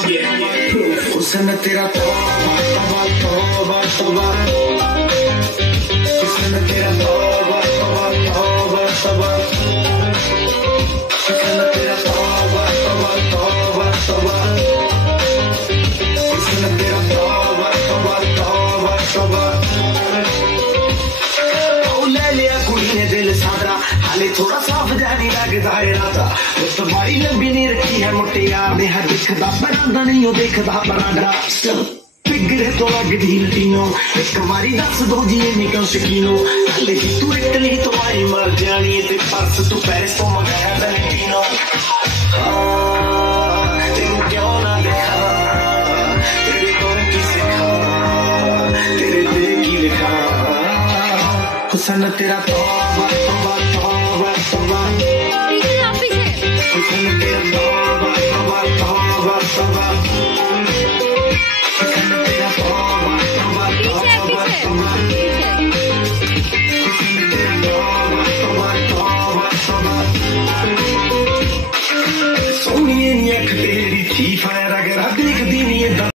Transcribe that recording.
हुस्न तेरा तौबा तौबा तौबा तौबा, हुस्न तेरा तौबा तौबा तौबा तौबा, हुस्न तेरा तौबा तौबा तौबा तौबा, हुस्न तेरा तौबा तौबा तौबा तौबा। ले लिया कुड़ी ने दिल सादा, हाले थोड़ा साफ जानी लगदा है राजा, उस भाई लंबी नहीं रखी है मुटिया ने, हर दिखदा बनादा नहीं हो देखदा बनाड़ा, पिगड़े तो लगदी तीनों एक मारी दस दो जी निकल शकीनो, हाले की तू इटली तो आई मर जानी ते पर्स तू पेरिस तो मंगाया वैलेंटिनो। तेनू क्यों ना देखा, तेरे को की सिखा, तेरे दिल की लिखा, हुस्न तेरा तौबा तौबा तौबा तौबा, हुस्न तेरा तौबा तौबा तौबा तौबा, हुस्न तेरा तौबा तौबा तौबा तौबा, हुस्न तेरा तौबा तौबा तौबा तौबा। सोनिए नी अख तेरी थी फायर